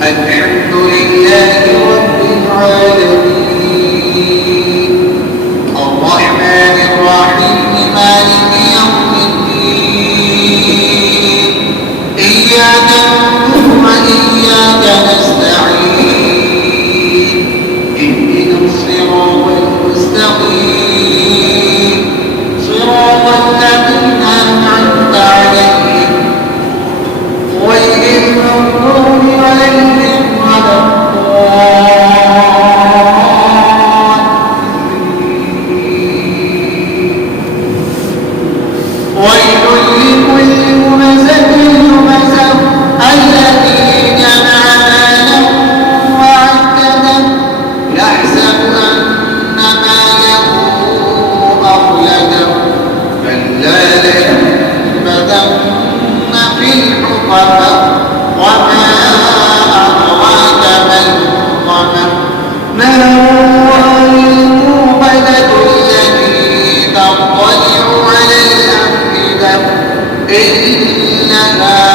الحمد لله رب العالمين الرحمن الرحيم مالك يوم الدين إياك نعبد وإياك نستعين اهدنا الصراط المستقيم صراط الذين أنعمت عليهم غير المغضوب عليهم ولا الضالين ويل لكل همزة لمزة الذي جمع مالا وعدده يحسب أن ماله أخلده كلا لينبذن في الحطمة وما أدراك ما الحطمة نار الله الموقدة التي تطلع على الأفئدة إنها